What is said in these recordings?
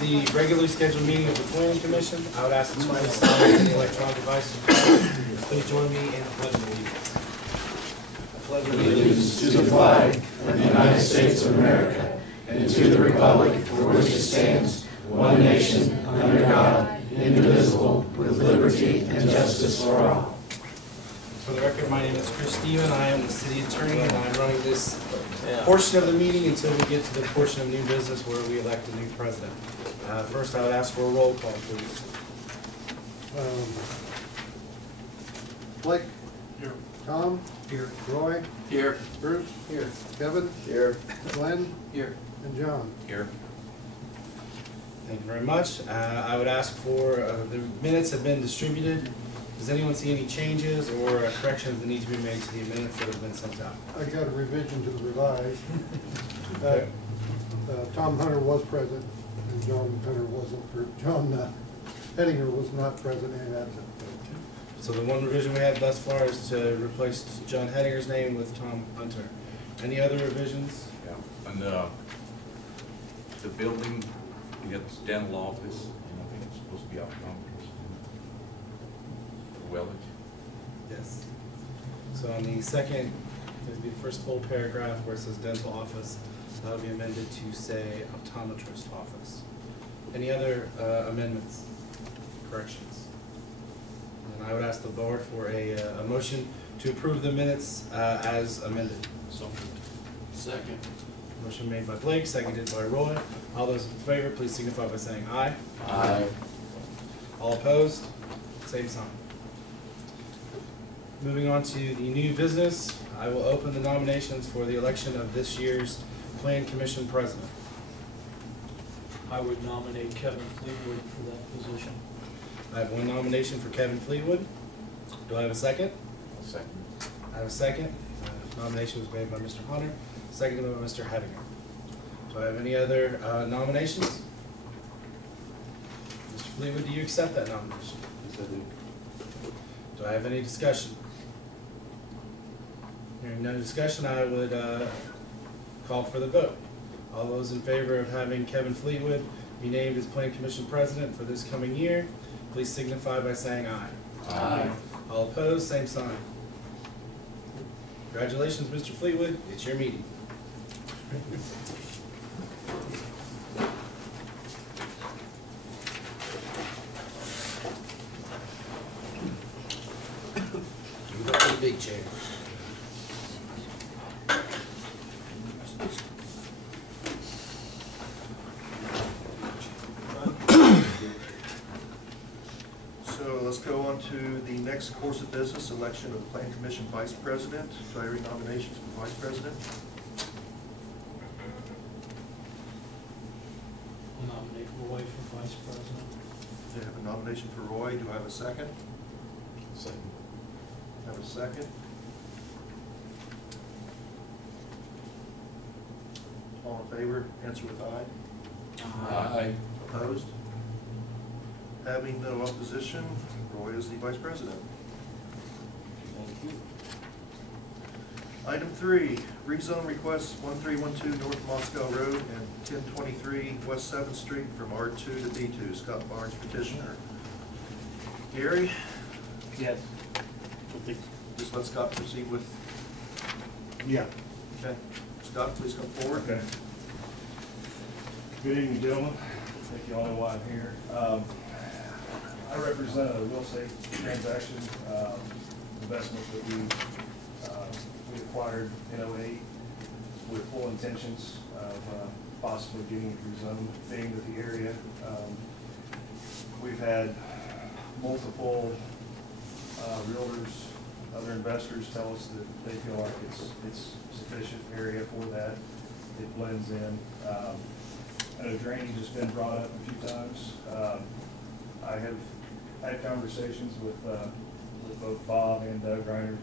the regularly scheduled meeting of the Planning Commission. I would ask that you please silence any electronic devices. Please join me in the pledge of allegiance. I pledge allegiance to the flag of the United States of America and to the republic for which it stands, one nation, under God, indivisible, with liberty and justice for all. For the record, my name is Chris Stephen. I am the city attorney, and I'm running this portion of the meeting until we get to the portion of new business where we elect a new president. First, I would ask for a roll call, please. Blake? Here. Tom? Here. Roy? Here. Bruce? Here. Kevin? Here. Glenn? Here. And John? Here. Thank you very much. I would ask for, the minutes have been distributed. Does anyone see any changes or corrections that need to be made to the minutes that have been sent out? I got a revision to the revised. Tom Hunter was present, and John Hunter wasn't, or John Hettinger was not present and absent. So the one revision we had thus far is to replace John Hettinger's name with Tom Hunter. Any other revisions? Yeah, and the building, we got this dental office, and I think it's supposed to be optometrist. Wellage. Yes. So on the second, there'd be the first full paragraph where it says dental office. That'll be amended to say optometrist office. Any other amendments, corrections? And I would ask the board for a motion to approve the minutes as amended. So moved. Second. Motion made by Blake, seconded by Roy. All those in favor, please signify by saying aye. Aye. All opposed? Same sign. Moving on to the new business, I will open the nominations for the election of this year's Plan Commission President. I would nominate Kevin Fleetwood for that position. I have one nomination for Kevin Fleetwood. Do I have a second? I'll second. I have a second. Nomination was made by Mr. Hunter, seconded by Mr. Hettinger. Do I have any other nominations? Mr. Fleetwood, do you accept that nomination? Yes, I do. Do I have any discussion? Hearing no discussion, I would call for the vote. All those in favor of having Kevin Fleetwood be named as Plan Commission President for this coming year, please signify by saying aye. Aye. All opposed, same sign. Congratulations, Mr. Fleetwood. It's your meeting. Move up to the big chair. So let's go on to the next course of business, election of Plan Commission Vice President. Do I hear nominations for Vice President? I'll nominate Roy for Vice President. I have a nomination for Roy. Do I have a second? Second. I have a second. All in favor, answer with aye. Aye. Opposed? Having no opposition, Roy is the Vice President. Thank you. Item 3, rezone requests 1312 North Moscow Road and 1023 West 7th Street from R2 to B2. Scott Barnes, petitioner. Gary? Yes. Just let Scott proceed with. Yeah. Okay. Scott, please come forward. Okay. Good evening, gentlemen. I think you all know why I'm here. I represent a real estate transaction, investment that we acquired in '08 with full intentions of possibly getting it rezoned, being that the area. We've had multiple realtors, other investors tell us that they feel like it's sufficient area for that. It blends in. I know drainage has been brought up a few times. I have had conversations with both Bob and Doug Reiner.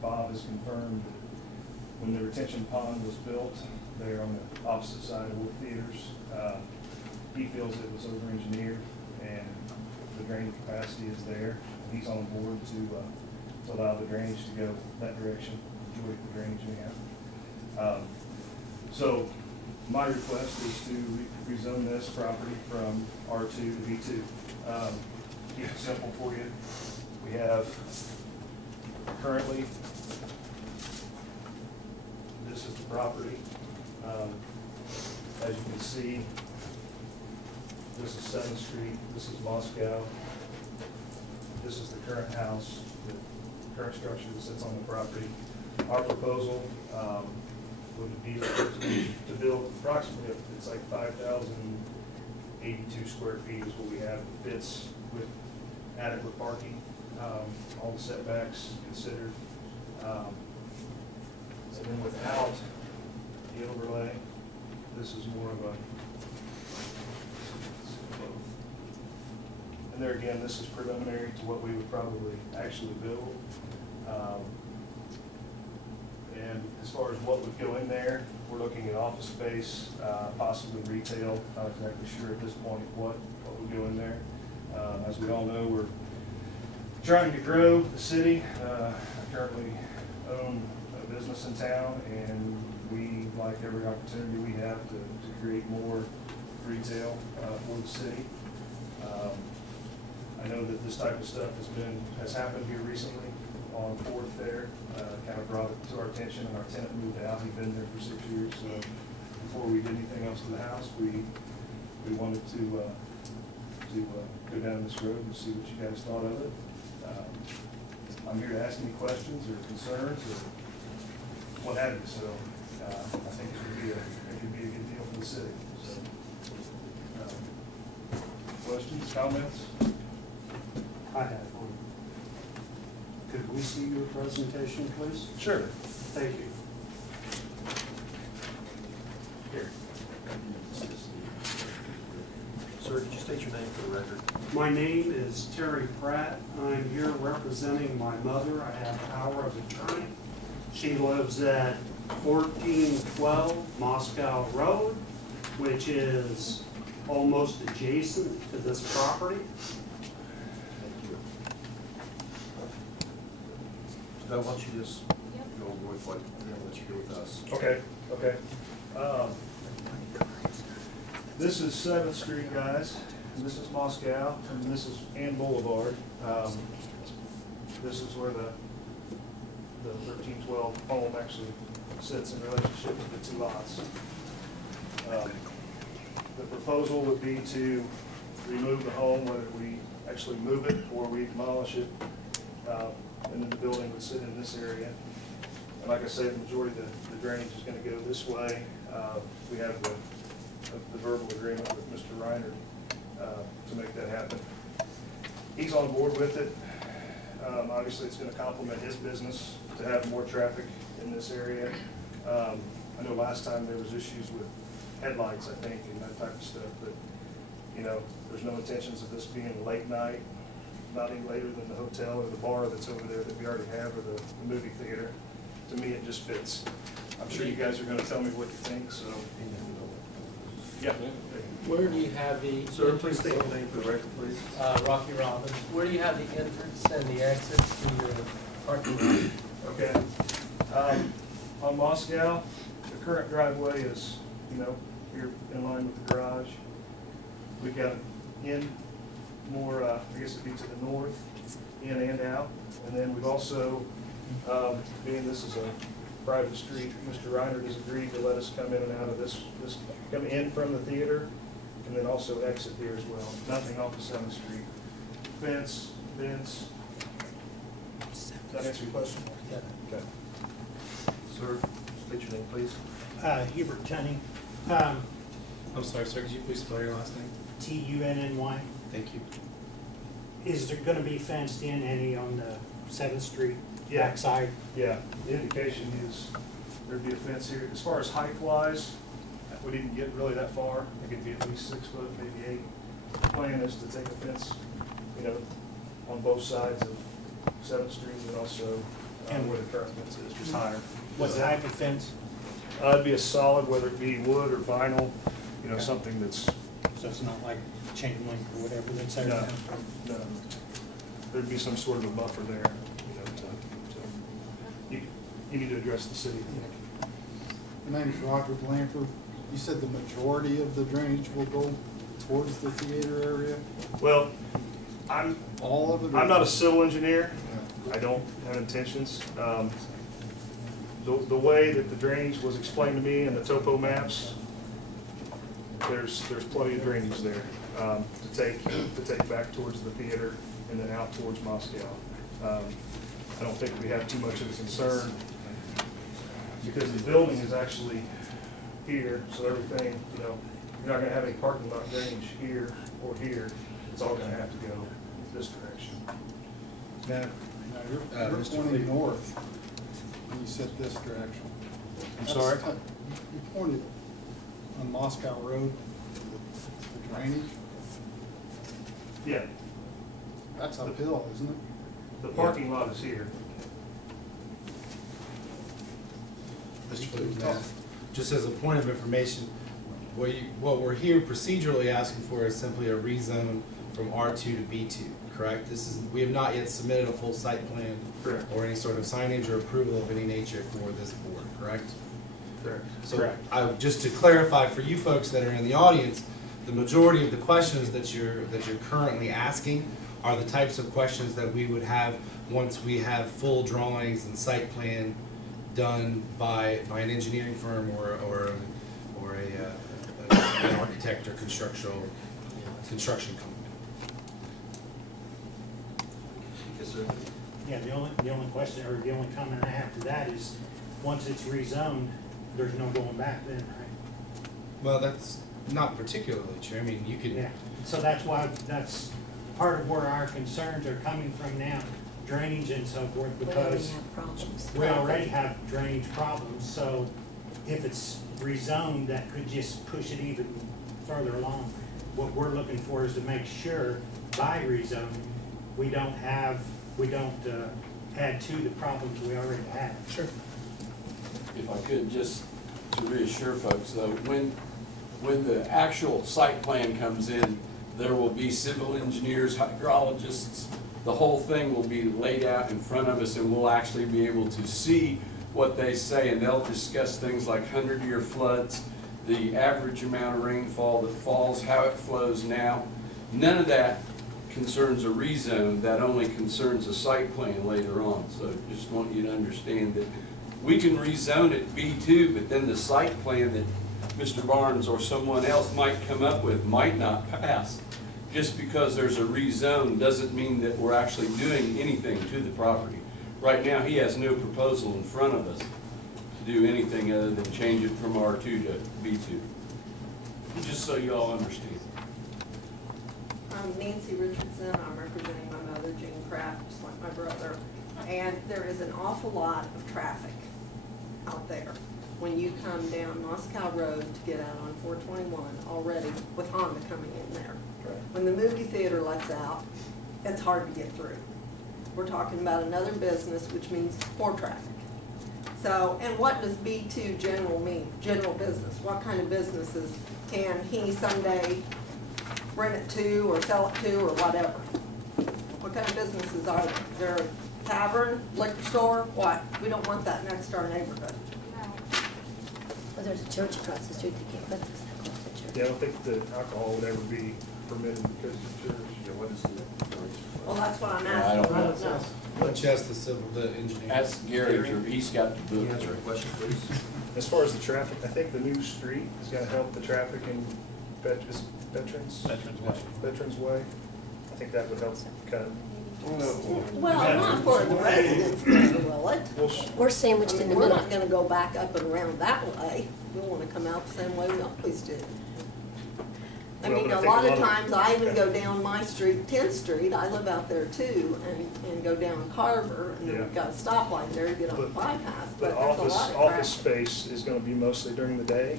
Bob has confirmed that when the retention pond was built, they're on the opposite side of Wolf Theaters. He feels it was over-engineered and the drainage capacity is there. And he's on board to allow the drainage to go that direction, majority of the drainage we have. So My request is to rezone this property from R2 to B2. Keep it simple for you. We have currently, this is the property. As you can see, this is 7th Street, this is Moscow. This is the current house, the current structure that sits on the property. Our proposal would be to build approximately, it's like 5,082 square feet is what we have. It fits with adequate parking, all the setbacks considered. And then without the overlay, this is more of a, and there again, this is preliminary to what we would probably actually build. And as far as what would go in there, we're looking at office space, possibly retail. Not exactly sure at this point what would go in there. As we all know, we're trying to grow the city. I currently own a business in town, and we like every opportunity we have to create more retail for the city. I know that this type of stuff has happened here recently on 4th there. Kind of brought it to our attention, and our tenant moved out. He'd been there for 6 years. So before we did anything else to the house, we wanted to go down this road and see what you guys thought of it. I'm here to ask any questions or concerns or what have you. So I think it could be a good deal for the city. So questions, comments? I have one. Could we see your presentation, please? Sure. Thank you. Here. Sir, could you state your name for the record? My name is Terry Pratt. I'm here representing my mother. I have power of attorney. She lives at 1412 Moscow Road, which is almost adjacent to this property. Why don't you just go with what you do with us? Okay, okay. This is 7th Street, guys, and this is Moscow, and this is Ann Boulevard. This is where the 1312 home actually sits in relationship to the two lots. The proposal would be to remove the home, whether we actually move it or we demolish it, and then the building would sit in this area. And like I said, the majority of the drainage is going to go this way. We have the verbal agreement with Mr. Reiner to make that happen. He's on board with it. Obviously, it's going to complement his business to have more traffic in this area. I know last time there was issues with headlights, I think, and that type of stuff, but there's no intentions of this being late night, not any later than the hotel or the bar that's over there that we already have, or the movie theater. To me, it just fits. I'm sure you guys are going to tell me what you think, so. Yeah. Where do you have the? Sir, please state your name for the record, please. Rocky Robbins. Where do you have the entrance and the exit to your parking lot? Okay. On Moscow, the current driveway is, here in line with the garage. We've got in more, I guess it'd be to the north, in and out. And then we've also, being this is a private street, Mr. Reiner has agreed to let us come in and out of this come in from the theater, and then also exit here as well. Nothing off of 7th Street. Fence. Does that answer your question? Yeah. Okay. Sir, state your name, please. Hubert Tunney, I'm sorry, sir, could you please spell your last name? T-U-N-N-Y. Thank you. Is there going to be fenced in any on the 7th Street Yeah. backside? Yeah, the indication is there'd be a fence here. As far as height-wise, we didn't get really that far. I think it'd be at least 6 foot, maybe 8. The plan is to take a fence, on both sides of 7th Street and also where the current fence is, just higher. What type of fence? It'd be a solid, whether it be wood or vinyl, something that's, So it's not like chain link or whatever that's there no, now? no. There'd be some sort of a buffer there, you need to address the city. My name is Roger Blanford. You said the majority of the drainage will go towards the theater area? Well, I'm All of it? or- not a civil engineer. I don't have intentions. The way that the drainage was explained to me in the topo maps, there's plenty of drainage there to take back towards the theater and then out towards Moscow. I don't think we have too much of a concern because the building is actually here, so everything, you're not gonna have any parking lot drainage here or here. It's all gonna have to go this direction. Now, Now, you're Mr. pointing Fleet. north, and you said this direction. I'm sorry? You pointed on Moscow Road, the drainage, Yeah, that's uphill, isn't it? the parking lot is here. Mr. Fleet, now, just as a point of information, what we're here procedurally asking for is simply a rezone from R2 to B2, correct? We have not yet submitted a full site plan Correct. or any sort of signage or approval of any nature for this board, correct? Correct. So just to clarify for you folks that are in the audience, the majority of the questions that you're currently asking are the types of questions that we would have once we have full drawings and site plan done by an engineering firm or an architect or construction company. Yes, sir. Yeah, the only question, or the only comment I have to that is, once it's rezoned, there's no going back then, right? Well, that's not particularly true. I mean, you could. Yeah, so that's part of where our concerns are coming from now, drainage and so forth, because we already have drainage problems, so if it's rezoned, that could just push it even further along. What we're looking for is to make sure by rezoning, we don't add to the problems we already have. Sure. If I could, just to reassure folks, though, when the actual site plan comes in, there will be civil engineers, hydrologists, the whole thing will be laid out in front of us, and we'll actually be able to see what they say, and they'll discuss things like 100-year floods, the average amount of rainfall that falls, how it flows now. None of that concerns a rezone, that only concerns a site plan later on. So just want you to understand that we can rezone it B2, but then the site plan that Mr. Barnes or someone else might come up with might not pass. Just because there's a rezone doesn't mean that we're actually doing anything to the property. Right now, he has no proposal in front of us to do anything other than change it from R2 to B2. Just so you all understand. I'm Nancy Richardson. I'm representing my mother, Jean Kraft, just like my brother. And there is an awful lot of traffic out there when you come down Moscow Road to get out on 421 already with Honda coming in there. When the movie theater lets out, it's hard to get through. We're talking about another business, which means more traffic. So, and what does B2 general mean? General business. What kind of businesses can he someday rent it to or sell it to or whatever? What kind of businesses are there? They're a tavern, liquor store, what? We don't want that next to our neighborhood. Well, there's a church across the street that can't put this that close to church. Yeah, I don't think that alcohol would ever be permitted because of the church. Yeah, what is the? Well, that's what I'm Yeah, I asking. don't I know. don't know. Let's ask the engineer. That's Gary, he's got the Can you book. answer a question, please? As far as the traffic, I think the new street is gonna help the traffic in Veterans Way. I think that would help kind of. Well, not for the residents, will it? We're sandwiched in the We're middle. not gonna go back up and around that way. We wanna come out the same way we always do. I Well, mean, but I a think lot a of lot of- times, I even go down my street, 10th Street, I live out there too, and go down Carver, and then we've got a stoplight there to get on the bypass, But but there's a lot of office traffic. space is gonna be mostly during the day,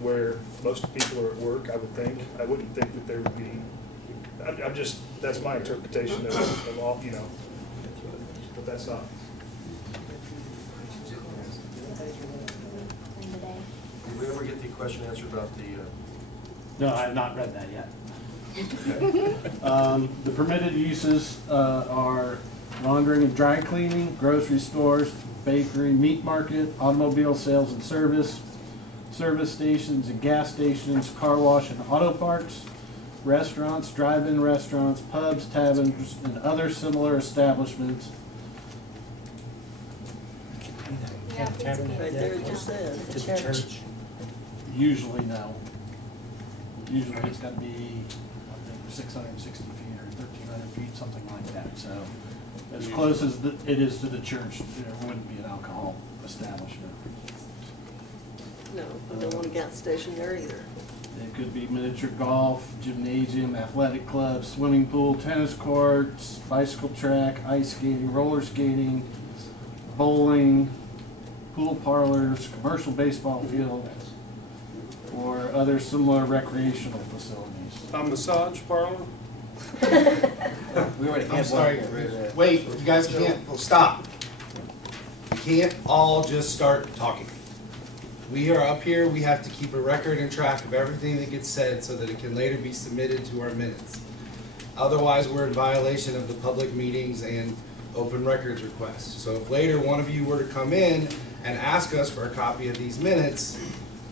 where most people are at work, I would think. I wouldn't think that there would be, I'm just, that's my interpretation of all, but that's not. Did we ever get the question answered about the, No, I have not read that yet. The permitted uses are laundering and dry cleaning, grocery stores, bakery, meat market, automobile sales and service, service stations and gas stations, car wash and auto parks, restaurants, drive-in restaurants, pubs, taverns, and other similar establishments. Yeah, it's Right there it just says. to the church. Usually no. Usually it's gotta be, I think, 660 feet or 1,300 feet, something like that. So as close as it is to the church, there wouldn't be an alcohol establishment. No, I don't want a gas station there either. It could be miniature golf, gymnasium, athletic club, swimming pool, tennis courts, bicycle track, ice skating, roller skating, bowling, pool parlors, commercial baseball field, or other similar recreational facilities. A massage parlor? We already I'm had sorry, one. wait, you guys can't, stop. You can't all just start talking. We are up here, we have to keep a record and track of everything that gets said so that it can later be submitted to our minutes. Otherwise, we're in violation of the public meetings and open records request. So if later one of you were to come in and ask us for a copy of these minutes,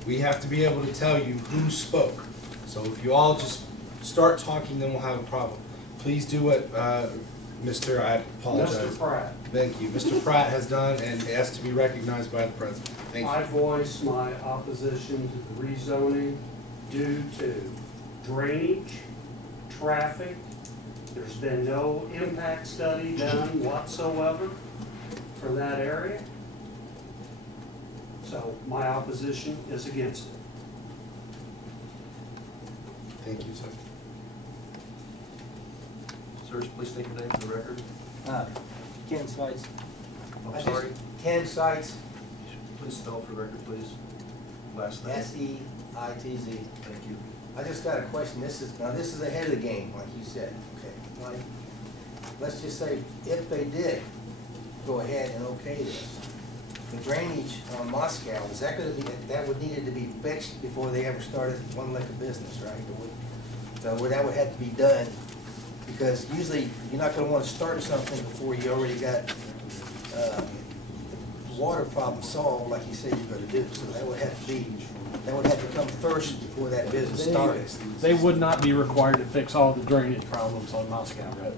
we have to be able to tell you who spoke. So if you all just start talking, then we'll have a problem. Please do what Mr. I apologize. Mr. Pratt. Thank you. Mr. Pratt has done and asked to be recognized by the president. Thank you. I voice my opposition to the rezoning due to drainage, traffic. There's been no impact study done whatsoever for that area. So my opposition is against it. Thank you, sir. Sirs, please state your name for the record. Ken Sites. I'm sorry. Ken Sites, Please spell for the record, please. Last name. S-E-I-T-Z. Thank you. I just got a question. This is ahead of the game, like you said, okay? Like, let's just say if they did go ahead and okay this, the drainage on Moscow, is that gonna be, that would needed to be fixed before they ever started one lick of business, right? So that would have to be done, because usually you're not gonna wanna start something before you already got, the water problem solved like you said you're gonna do. So that would have to come first before that business started. They would not be required to fix all the drainage problems on Moscow Road.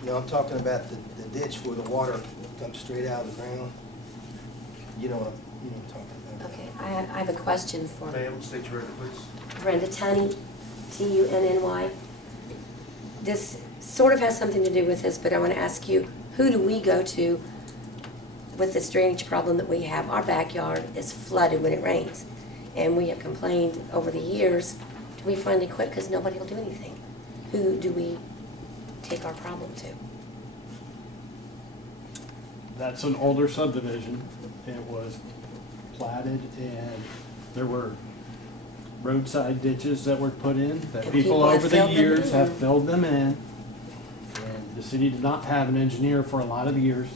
You know, I'm talking about the ditch where the water comes straight out of the ground. You know what I'm talking about. Okay, I have a question for Ma'am, state your record, please. Brenda Tunney, T-U-N-N-Y. This sort of has something to do with this, but I want to ask you, who do we go to with this drainage problem that we have? Our backyard is flooded when it rains, and we have complained over the years. Do we finally quit because nobody will do anything? Who do we take our problem to? That's an older subdivision. It was platted and there were roadside ditches that were put in that And people people have over the filled them years have in. filled them in. And the city did not have an engineer for a lot of years.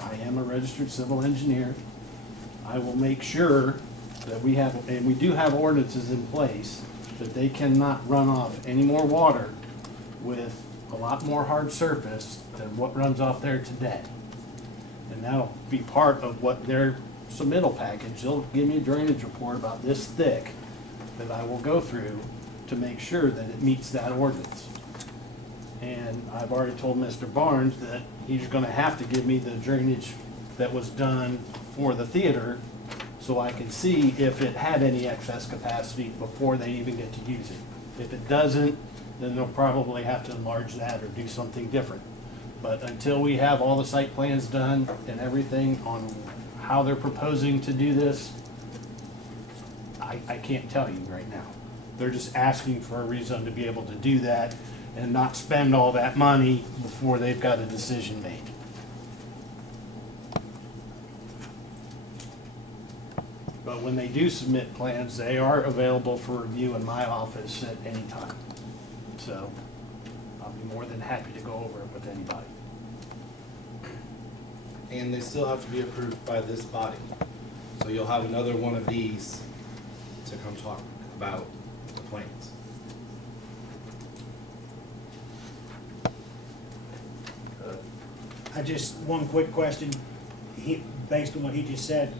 I am a registered civil engineer. I will make sure that we have, and we do have ordinances in place, that they cannot run off any more water with a lot more hard surface than what runs off there today. And that'll be part of what their submittal package. They'll give me a drainage report about this thick that I will go through to make sure that it meets that ordinance. And I've already told Mr. Barnes that he's gonna have to give me the drainage that was done for the theater so I can see if it had any excess capacity before they even get to use it. If it doesn't, then they'll probably have to enlarge that or do something different. But until we have all the site plans done and everything on how they're proposing to do this, I can't tell you right now. They're just asking for a reason to be able to do that and not spend all that money before they've got a decision made. But when they do submit plans, they are available for review in my office at any time. So I'll be more than happy to go over it with anybody. And they still have to be approved by this body. So you'll have another one of these to come talk about the plans. One quick question, based on what he just said,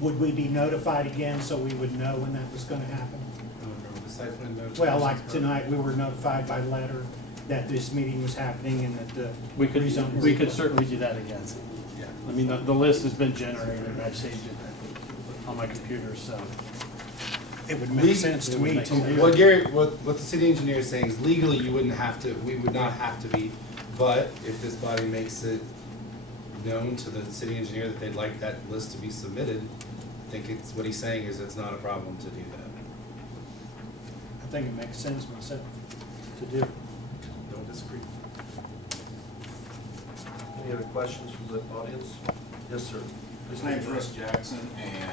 would we be notified again so we would know when that was gonna happen? I don't remember the site plan notifications. Well, like tonight, we were notified by letter that this meeting was happening and that the We could rezone. certainly do that again. Yeah. I mean, the list has been generated, I've saved it on my computer, so. It would make sense to me too. What Gary, what the city engineer is saying is legally you wouldn't have to, we would not have to be, but if this body makes it known to the city engineer that they'd like that list to be submitted, I think it's, what he's saying is it's not a problem to do that. I think it makes sense myself to do. Don't disagree. Any other questions from the audience? Yes, sir. His name's Russ Jackson, and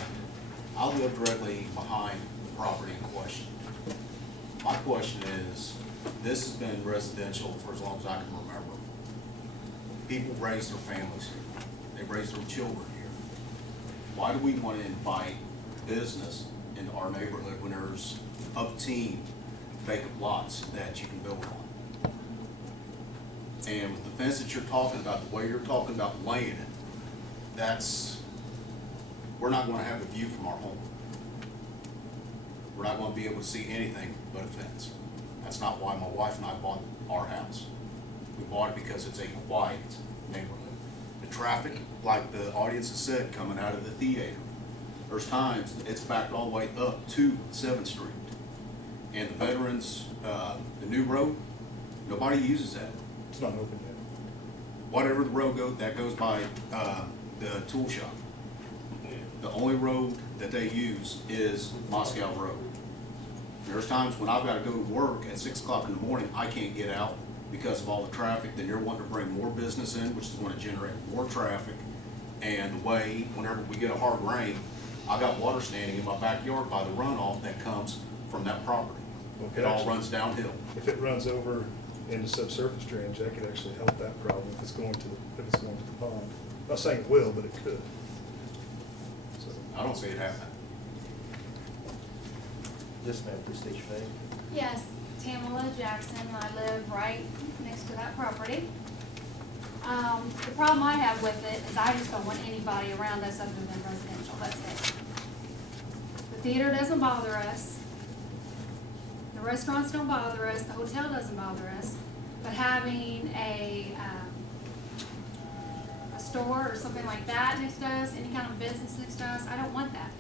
I live directly behind the property in question. My question is, this has been residential for as long as I can remember. People raise their families here. They raise their children here. Why do we want to invite business into our neighborhood when there's up to vacant lots that you can build on? And with the fence that you're talking about, the way you're talking about laying it, we're not going to have a view from our home. We're not going to be able to see anything but a fence. That's not why my wife and I bought our house. We bought it because it's a quiet neighborhood. The traffic, like the audience has said, coming out of the theater, there's times it's backed all the way up to 7th Street. And the Veterans, the new road, nobody uses that. It's not open yet. Whatever the road that goes by the tool shop. The only road that they use is Moscow Road. There's times when I've got to go to work at 6 o'clock in the morning, I can't get out because of all the traffic. Then you're wanting to bring more business in, which is going to generate more traffic. And the way, whenever we get a hard rain, I got water standing in my backyard by the runoff that comes from that property. Okay. It all runs downhill. If it runs over into subsurface drainage, that could actually help that problem if it's going to the pond. I'm not saying it will, but it could. So. I don't see it happening. Yes, ma'am, please state your name. Yes, Tamala Jackson, I live right next to that property. The problem I have with it is I just don't want anybody around us other than residential, that's it. The theater doesn't bother us. The restaurants don't bother us, the hotel doesn't bother us, but having a store or something like that next to us, any kind of business next to us, I don't want that.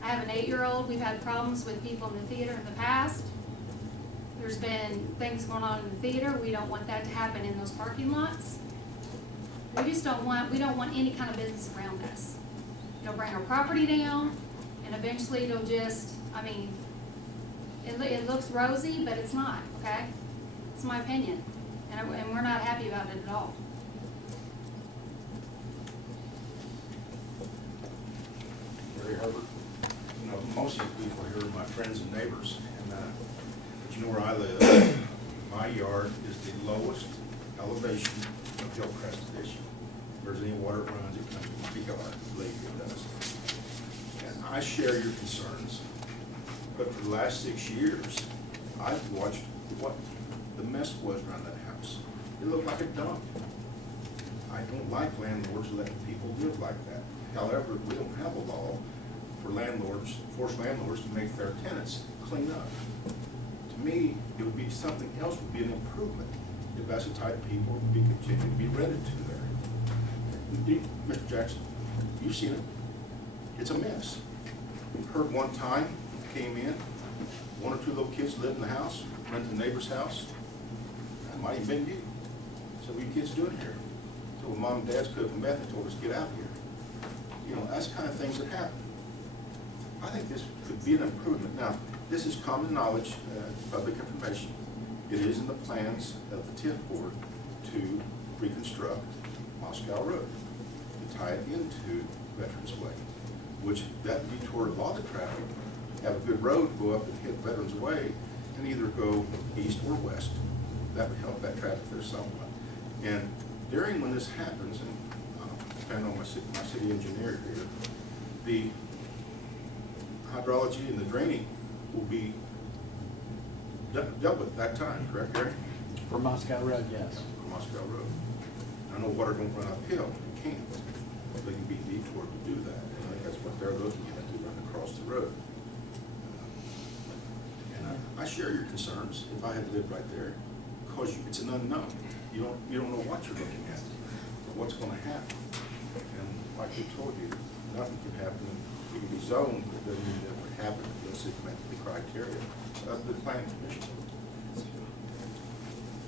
I have an 8-year-old, we've had problems with people in the theater in the past. There's been things going on in the theater, we don't want that to happen in those parking lots. We don't want any kind of business around us. It'll bring our property down, and eventually it'll just, I mean, it looks rosy, but it's not, okay? It's my opinion, and we're not happy about it at all. Larry Herbert. You know, most of the people here are my friends and neighbors, and but you know where I live, my yard is the lowest elevation of Hillcrest Edition. If there's any water runs, it comes to my yard, believe me, it does. And I share your concerns, but for the last 6 years, I've watched what the mess was around that house. It looked like a dump. I don't like landlords letting people live like that. However, we don't have a law for landlords, force landlords to make their tenants clean up. To me, it would be something else, would be an improvement if that's the type of people would be continued to be rented to there. Indeed, Mr. Jackson, you've seen it. It's a mess. We've heard one time, came in, 1 or 2 little kids lived in the house, rented the neighbor's house. That might have been you. So what are you kids doing here? So when mom and dad's cooking meth and told us to get out here. You know, that's the kind of things that happen. I think this could be an improvement. Now, this is common knowledge, public information. It is in the plans of the TIF board to reconstruct Moscow Road, to tie it into Veterans Way, which that detoured a lot of traffic, have a good road, go up and hit Veterans Way, and either go east or west. That would help that traffic there somewhat. And during when this happens, and depending on my city engineer here, the hydrology and the draining will be dealt with that time, correct, Gary? For Moscow Road, yes. For Moscow Road. I know water don't run uphill, it can't, but it can be detoured to do that. And I think that's what what they're looking at to run across the road. And I share your concerns if I had lived right there, because it's an unknown. You don't know what you're looking at or what's going to happen. And like we told you, nothing can happen. It can be zoned, but it doesn't mean that it would happen unless it met the criteria of the planning commission.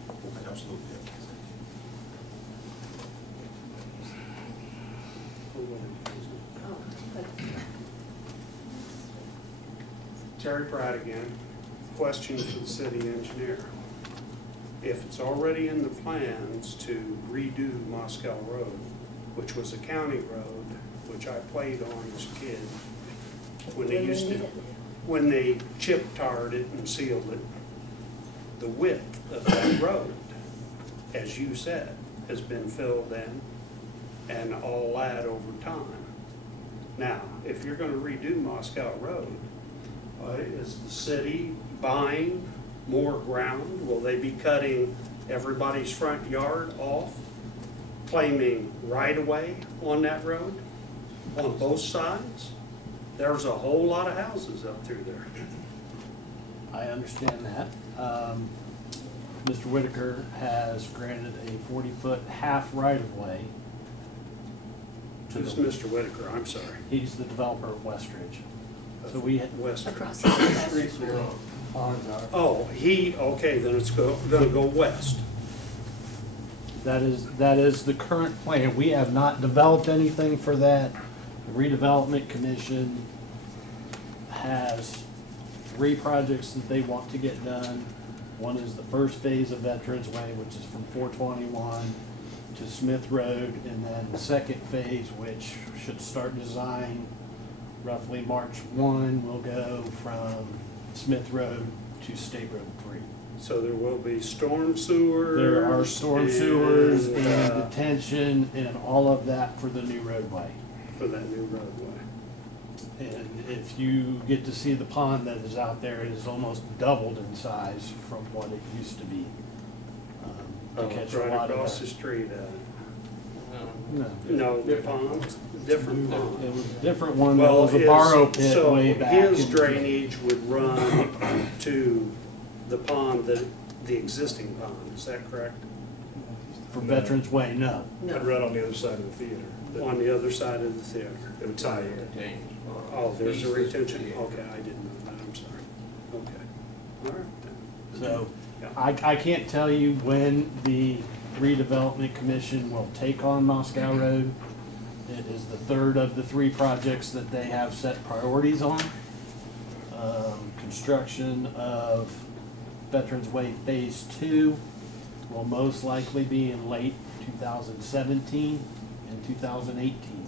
Hope that helps a little bit. Terry Pratt again. Question for the city engineer. If it's already in the plans to redo Moscow Road, which was a county road, which I played on as a kid, when they chip tarred it and sealed it, the width of that road, as you said, has been filled in and all that over time. Now, if you're gonna redo Moscow Road, is the city buying more ground? Will they be cutting everybody's front yard off, claiming right-of-way on that road, on both sides? There's a whole lot of houses up through there. I understand that. Mr. Whitaker has granted a 40-foot half right-of-way. Who's Mr. Whitaker? I'm sorry. He's the developer of Westridge. So we had West. Across Streets where ponds are. Oh, okay, then it's gonna go west. that is the current plan. We have not developed anything for that. The redevelopment commission has 3 projects that they want to get done. One is the first phase of Veterans Way, which is from 421 to Smith Road, and then the second phase, which should start design roughly March 1, will go from Smith Road to State Road 3. So there will be storm sewers. There are storm sewers and and detention and all of that for the new roadway. for that new roadway. And if you get to see the pond that is out there, it is almost doubled in size from what it used to be. To catch a Right lot across of the street. No, No, the pond, different pond. it was a different one. It Well, was a borrow pit so way back. his in- drainage would run to the pond, the existing pond, is that correct? For Veterans Way, no. I'd run on the other side of the theater. On the other side of the theater? It would tie in. Oh, there's a retention, okay, I didn't know that, I'm sorry. Okay, all right. So I can't tell you when the redevelopment commission will take on Moscow Road. It is the third of the 3 projects that they have set priorities on. Construction of Veterans Way Phase 2 will most likely be in late 2017 and 2018.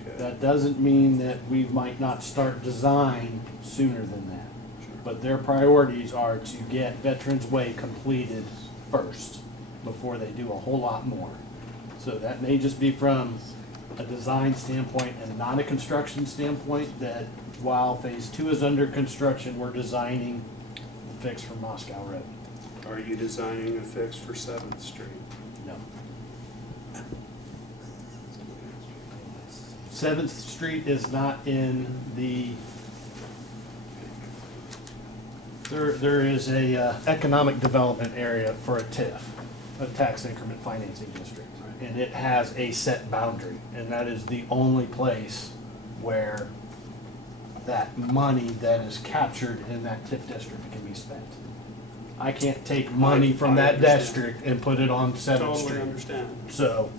Okay. That doesn't mean that we might not start design sooner than that. But their priorities are to get Veterans Way completed first before they do a whole lot more. So that may just be from a design standpoint and not a construction standpoint, that while Phase 2 is under construction, we're designing the fix for Moscow Road. Are you designing a fix for 7th Street? No. 7th Street is not in the, there is a economic development area for a TIF, a tax increment financing district. And it has a set boundary, and that is the only place where that money that is captured in that TIF district can be spent. I can't take money from that district and put it on 7th Street. Totally understand. So,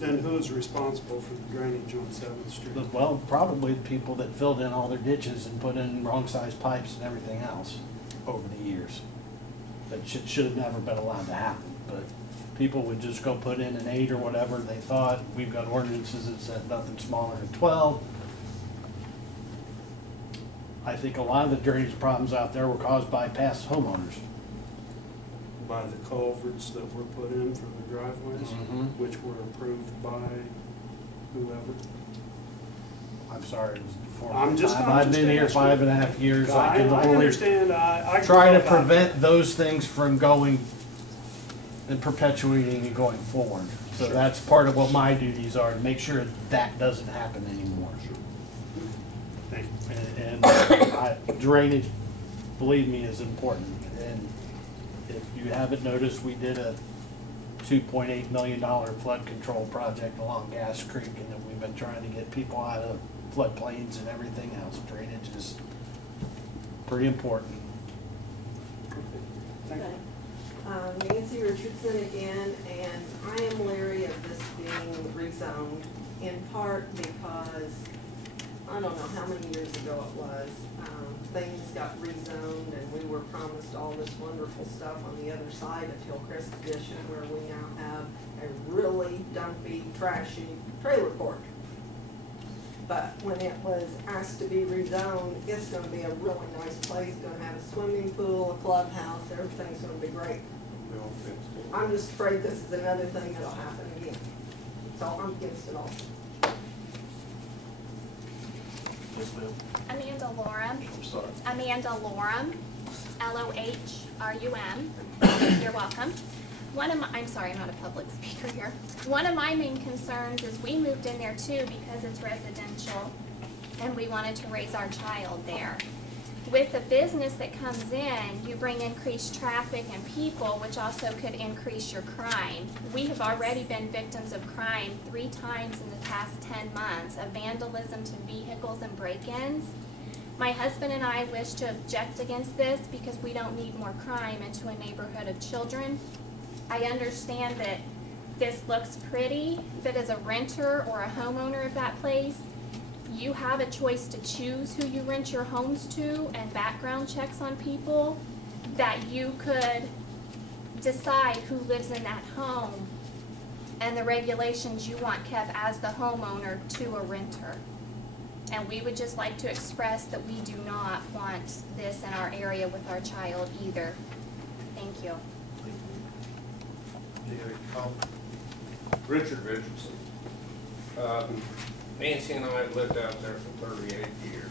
Then who's responsible for the drainage on 7th Street? well, probably the people that filled in all their ditches and put in wrong size pipes and everything else over the years. That should have never been allowed to happen, but people would just go put in an 8 or whatever they thought. We've got ordinances that said nothing smaller than 12. I think a lot of the drainage problems out there were caused by past homeowners. By the culverts that were put in for the driveways, which were approved by whoever? I'm sorry, it was before I'm my just- time. I'm I've just been here asking. 5.5 years. I can I only understand, I can try to go about prevent those things from going and perpetuating and going forward. So that's part of what my duties are, to make sure that doesn't happen anymore. Thank you. And drainage, believe me, is important. And if you haven't noticed, we did a $2.8 million flood control project along Gas Creek, and then we've been trying to get people out of floodplains and everything else. Drainage is pretty important. Okay. Nancy Richardson again, and I am leery of this being rezoned, in part because, I don't know how many years ago it was, things got rezoned and we were promised all this wonderful stuff on the other side of Hillcrest Addition, where we now have a really dumpy, trashy trailer court. But when it was asked to be rezoned, it's gonna be a really nice place, gonna have a swimming pool, a clubhouse, everything's gonna be great. I'm just afraid this is another thing that'll happen again. So I'm against it all. Yes, ma'am. Amanda Lorum. I'm sorry. Amanda Lorum, Lohrum. You're welcome. I'm sorry, I'm not a public speaker here. One of my main concerns is we moved in there too because it's residential and we wanted to raise our child there. With the business that comes in, you bring increased traffic and people, which also could increase your crime. We have already been victims of crime 3 times in the past 10 months of vandalism to vehicles and break-ins. My husband and I wish to object against this because we don't need more crime into a neighborhood of children. I understand that this looks pretty, but as a renter or a homeowner of that place, you have a choice to choose who you rent your homes to and background checks on people, that you could decide who lives in that home and the regulations you want kept as the homeowner to a renter. And we would just like to express that we do not want this in our area with our child either. Thank you. Richard Richardson. Nancy and I have lived out there for 38 years.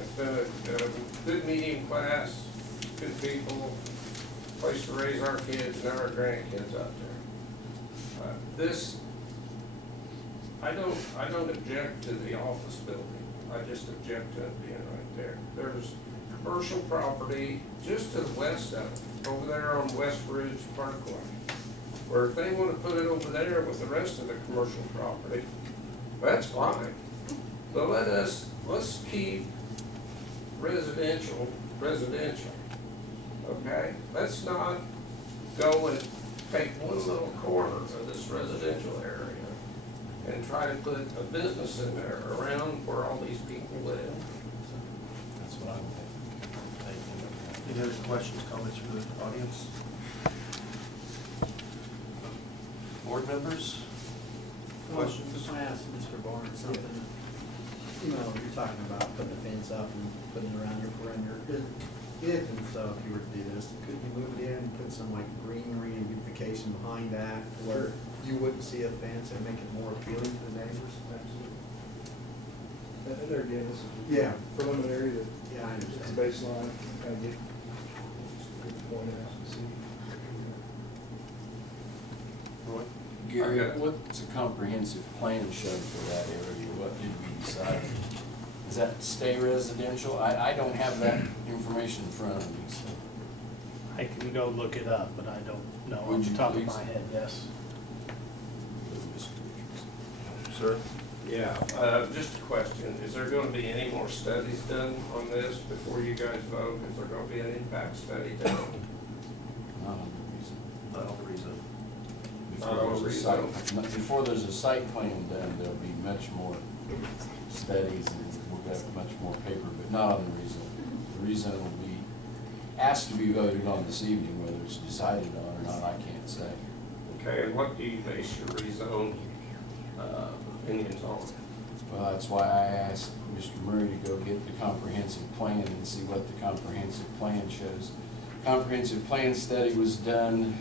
It's been a good medium class, good people, place to raise our kids and our grandkids out there. I don't object to the office building. I just object to it being right there. There's commercial property just to the west of it, over there on West Ridge Parkway. Or if they want to put it over there with the rest of the commercial property, that's fine. But let's keep residential, okay? Let's not go and take one little corner of this residential area and try to put a business in there around where all these people live. That's what I would think. Thank you. Any other questions, comments from the audience? Board members? Questions? If I ask Mr. Barnes something, you know, you're talking about putting a fence up and putting it around your perimeter. If and so, if you were to do this, could you move it in and put some like greenery and beautification behind that where you wouldn't see a fence and make it more appealing to the neighbors? Absolutely. And there again, this is Yeah. preliminary, that Yeah, I it's a understand. baseline, kind of get the point out to see. Roy? Gary, what's a comprehensive plan show for that area? What did we decide? Does that stay residential? I don't have that information in front of me, so. I can go look it up, but I don't know Would off the you top of please? my head, yes. Sir? Yeah, just a question. Is there going to be any more studies done on this before you guys vote? Is there going to be an impact study done? Not on the reason. Not on the reason. Before there's a site plan done, there'll be much more studies and we'll get much more paper, but not on the reason. The reason will be asked to be voted on this evening, whether it's decided on or not, I can't say. Okay, and what do you base your rezone opinions on? Well, that's why I asked Mr. Murray to go get the comprehensive plan and see what the comprehensive plan shows. Comprehensive plan study was done,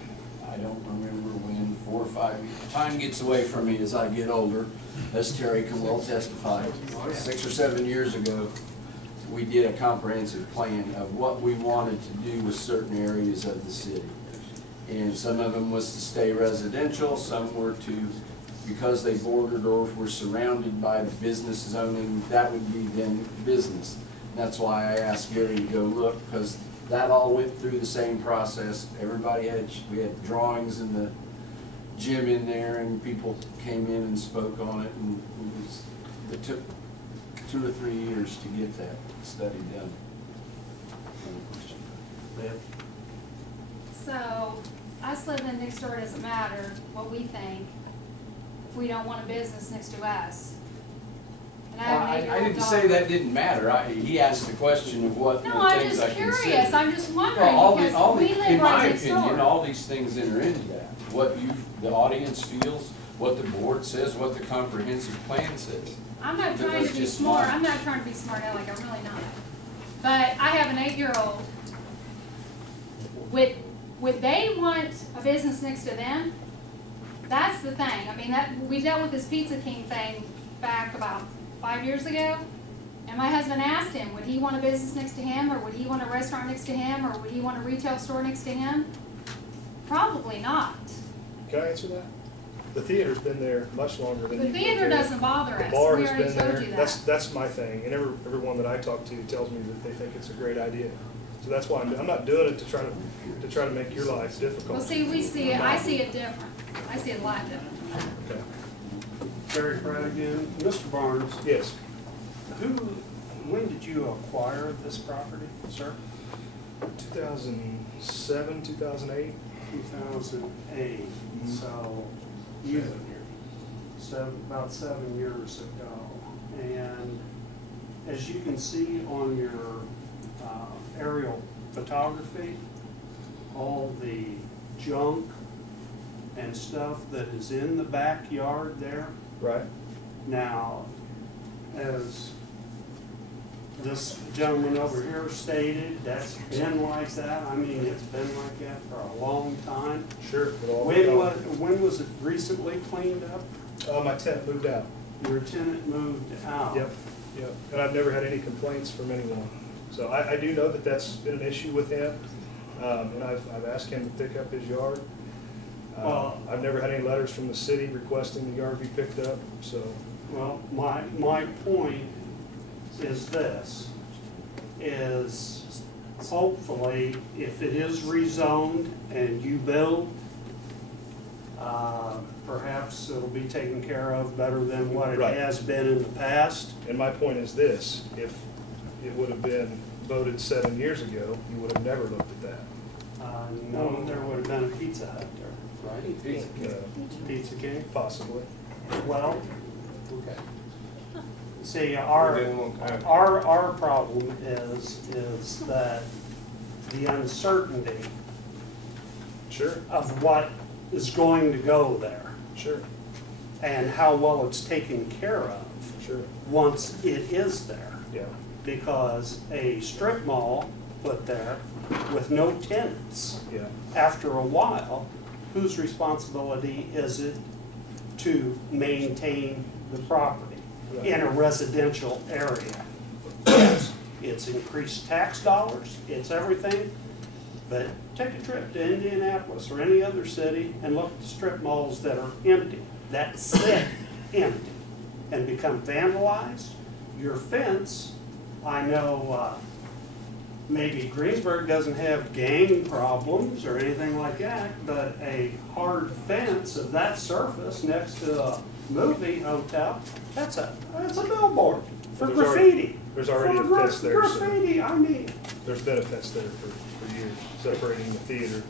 I don't remember when, 4 or 5 years. Time gets away from me as I get older, as Terry can well testify. 6 or 7 years ago, we did a comprehensive plan of what we wanted to do with certain areas of the city. And some of them was to stay residential, some were to because they bordered or were surrounded by the business zoning, that would be then business. That's why I asked Gary to go look, because that all went through the same process. Everybody had, we had drawings in the gym in there, and people came in and spoke on it, and it took 2 or 3 years to get that study done. So, us living next door doesn't matter what we think, if we don't want a business next to us. And I have an 8-year-old I didn't daughter. say that didn't matter. He asked the question of what No, I'm things I just considered. curious, I'm just wondering, Well, because we live in my right next opinion, door. all these things enter into that. What the audience feels, what the board says, what the comprehensive plan says. I'm not trying That's to be just smart, my- I'm not trying to be smart aleck, I'm really not. But I have an 8-year-old. Would they want a business next to them? That's the thing. I mean, we dealt with this Pizza King thing back about 5 years ago. And my husband asked him, would he want a business next to him, or would he want a restaurant next to him, or would he want a retail store next to him? Probably not. Can I answer that? The theater's been there much longer than The you've lived theater there. doesn't bother The us. bar We has already been told there. you that. That's my thing, and everyone that I talk to tells me that they think it's a great idea. So that's why I'm not doing it to try to make your life difficult. Well, see, I see it different. I see it a lot different. Okay. Terry Pratt again. Mr. Barnes, Yes. when did you acquire this property, sir? 2007, 2008. 2008, so you, about 7 years ago. And as you can see on your aerial photography, all the junk and stuff that is in the backyard there. Right. Now, as this gentleman over here stated, that's been like that. I mean, it's been like that for a long time. Sure. When was it recently cleaned up? My tenant moved out. Your tenant moved out? Yep. And I've never had any complaints from anyone. So I do know that that's been an issue with him, and I've asked him to pick up his yard. I've never had any letters from the city requesting the yard be picked up, so. Well, my point is this, is hopefully if it is rezoned and you build, perhaps it'll be taken care of better than what it has been in the past. And my point is this, if it would have been voted 7 years ago, you would have never looked at that. No, there would have been a Pizza Hut there, right? Pizza King? Possibly. Well, okay. See, our problem is that the uncertainty of what is going to go there. Sure. And how well it's taken care of. Sure. Once it is there. Yeah. Because a strip mall put there with no tenants. Yeah. After a while, whose responsibility is it to maintain the property in a residential area? Yes, it's increased tax dollars, it's everything, but take a trip to Indianapolis or any other city and look at the strip malls that are empty, that sit empty and become vandalized. Your fence, I know maybe Greensburg doesn't have gang problems or anything like that, but a hard fence of that surface next to a movie hotel, that's a billboard for graffiti. There's already a fence there. Graffiti, I mean. There's been a fence there for years, separating the theater.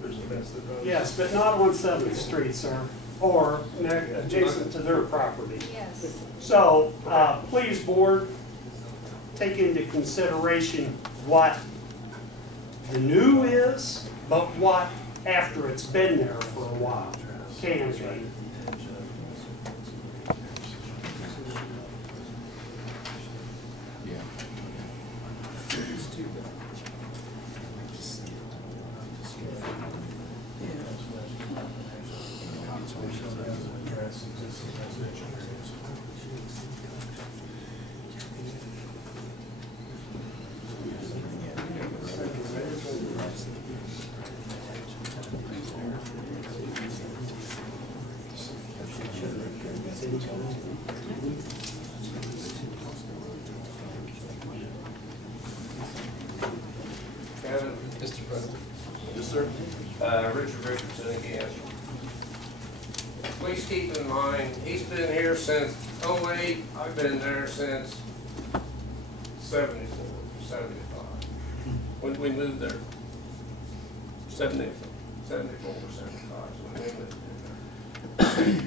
There's a fence that runs. Yes, but not on 7th Street, sir, or adjacent to their property. Yes. So, please, board, take into consideration what the new is, but what, after it's been there for a while, can be. Mr. President. Yes, sir. Richard Richardson again. Please keep in mind, he's been here since '08, I've been there since 74, 75. When we moved there. 74, 75 is when we moved in there.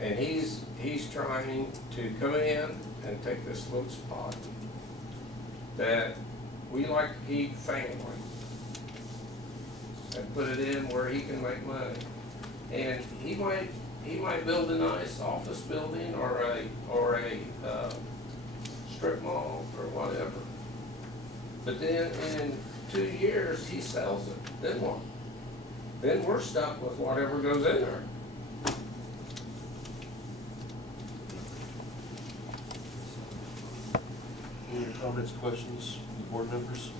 And he's trying to come in and take this little spot that we like to keep family and put it in where he can make money. And he might build a nice office building or a strip mall or whatever. But then in 2 years he sells it. Then what? Then we're stuck with whatever goes in there. Any comments, questions, board members?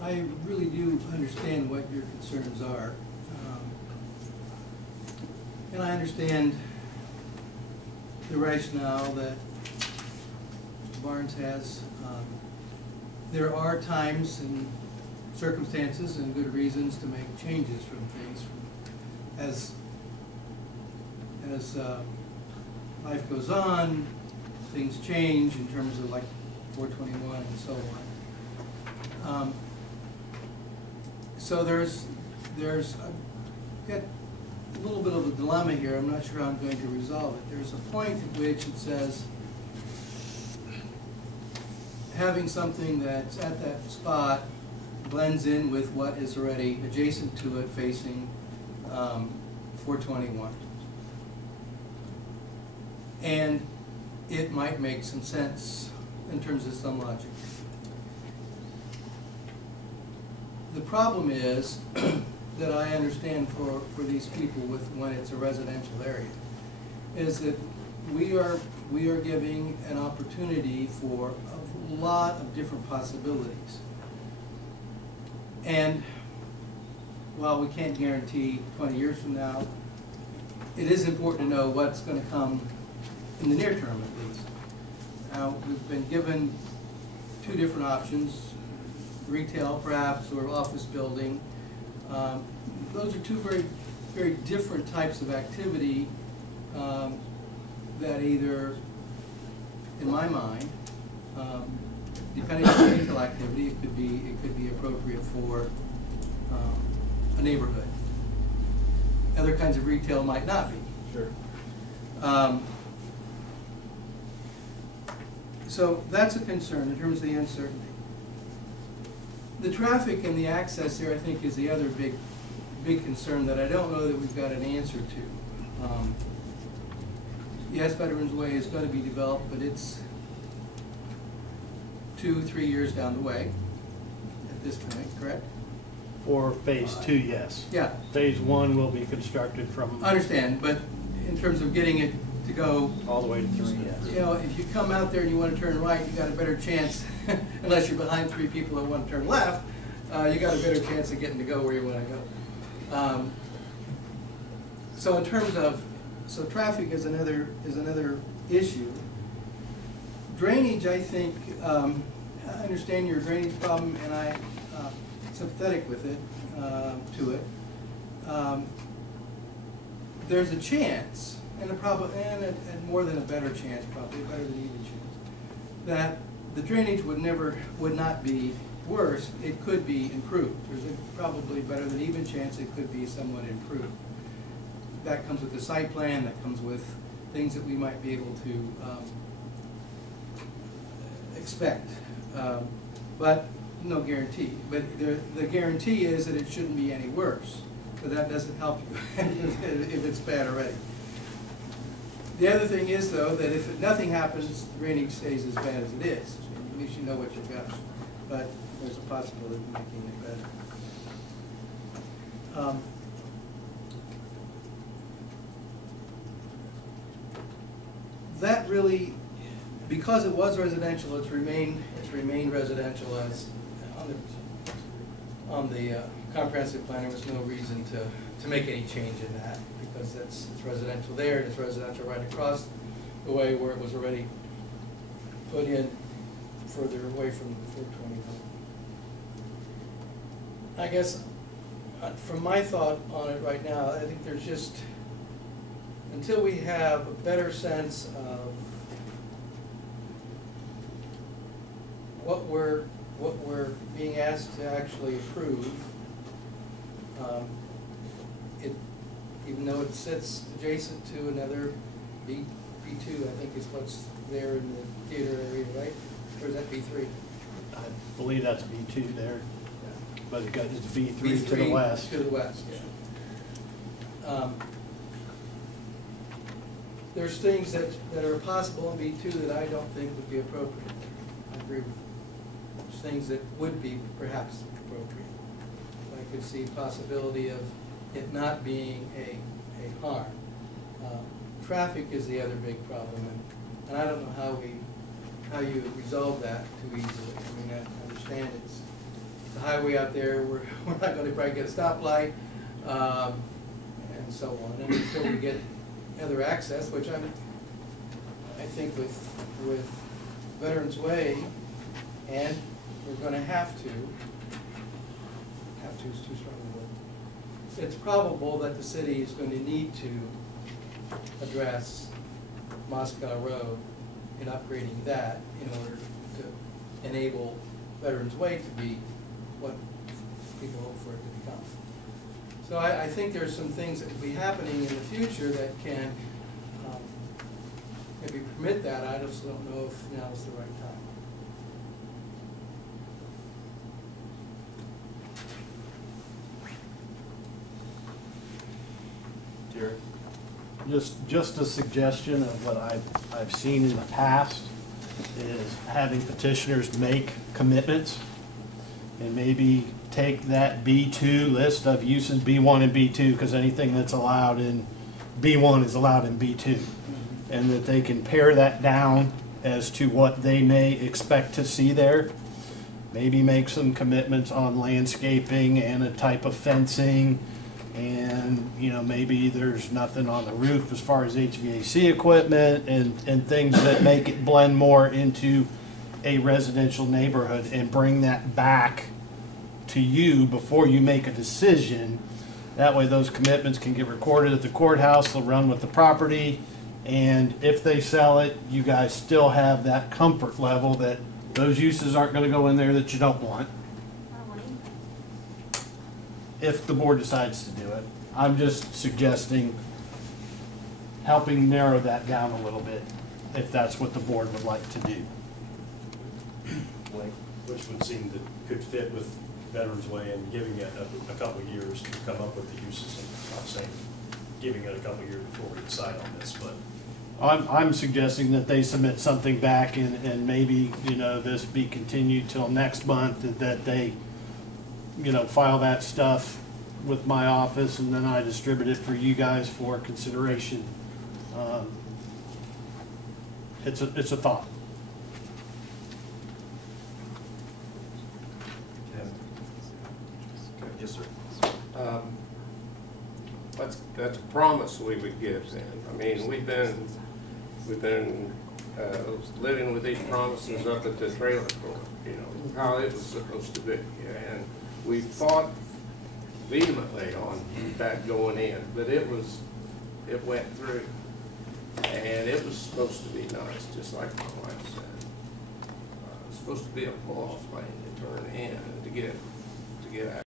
I really do understand what your concerns are. And I understand the rationale that Mr. Barnes has. There are times and circumstances and good reasons to make changes from things. As life goes on, things change in terms of like 421 and so on. So I've got a little bit of a dilemma here. I'm not sure how I'm going to resolve it. There's a point at which it says having something that's at that spot blends in with what is already adjacent to it facing 421. And it might make some sense in terms of some logic. The problem is that I understand for these people when it's a residential area, is that we are giving an opportunity for a lot of different possibilities. And while we can't guarantee 20 years from now, it is important to know what's going to come in the near term at least. Now, we've been given two different options, retail perhaps, or office building. Those are two very, very different types of activity that either, in my mind, depending on the retail activity, it could be appropriate for a neighborhood. Other kinds of retail might not be. Sure. So that's a concern in terms of the uncertainty. The traffic and the access there, I think, is the other big concern that I don't know that we've got an answer to. Yes, Veterans Way is going to be developed, but it's 2-3 years down the way at this point, correct? For phase 2, yes. Yeah. Phase 1 will be constructed from. I understand, but in terms of getting it to go all the way to 3, yes. You know, if you come out there and you want to turn right, you got a better chance, unless you're behind 3 people that want to turn left, you got a better chance of getting to go where you want to go. So in terms of, traffic is another issue. Drainage, I think, I understand your drainage problem, and I'm sympathetic with it, to it. There's a chance, and more than a better chance, probably better than even chance, that the drainage would not be worse. It could be improved. There's probably better than even chance it could be somewhat improved. That comes with the site plan. That comes with things that we might be able to expect, but no guarantee. But the guarantee is that it shouldn't be any worse. But that doesn't help you if it's bad already. The other thing is, though, that if nothing happens, drainage stays as bad as it is. At least you know what you've got. But there's a possibility of making it better. That really, because it was residential, it's remained residential as on the comprehensive plan, there was no reason to make any change in that, because it's residential there, and it's residential right across the way where it was already put in further away from 421. I guess, from my thought on it right now, I think there's just, until we have a better sense of what we're being asked to actually approve, even though it sits adjacent to another B2, I think is what's there in the theater area, right? Or is that B3? I believe that's B2 there, but it's B3 to the west. To the west, yeah. There's things that are possible in B2 that I don't think would be appropriate. I agree with you. There's things that would be perhaps appropriate. I could see possibility of it not being a harm. Traffic is the other big problem, and I don't know how you resolve that too easily. I mean, I understand it's the highway out there. We're not going to probably get a stoplight, and so on. And until we get other access, which I think with Veterans Way, and we're going to have to is too strong a word. It's probable that the city is going to need to address Moscow Road in upgrading that in order to enable Veterans Way to be what people hope for it to become. So I think there's some things that will be happening in the future that can maybe permit that. I just don't know if now is the right time. Just a suggestion of what I've seen in the past is having petitioners make commitments and maybe take that B2 list of uses, B1 and B2, because anything that's allowed in B1 is allowed in B2, and that they can pare that down as to what they may expect to see there. Maybe make some commitments on landscaping and a type of fencing, and maybe there's nothing on the roof as far as HVAC equipment and things that make it blend more into a residential neighborhood, and bring that back to you before you make a decision. That way those commitments can get recorded at the courthouse, they'll run with the property, and if they sell it, you guys still have that comfort level that those uses aren't going to go in there that you don't want. If the board decides to do it. I'm just suggesting helping narrow that down a little bit, if that's what the board would like to do. Which would seem that could fit with Veterans Way and giving it a couple of years to come up with the uses. I'm not saying giving it a couple of years before we decide on this, but I'm suggesting that they submit something back, and maybe, this be continued till next month, and that they, file that stuff with my office, and then I distribute it for you guys for consideration. It's a thought. Yes, sir. That's a promise we would give then. I mean, we've been living with these promises up at the trailer court, how it was supposed to be. And we fought vehemently on that going in, but it went through. And it was supposed to be nice, just like my wife said. It's supposed to be a pull-off lane to turn in and to get out.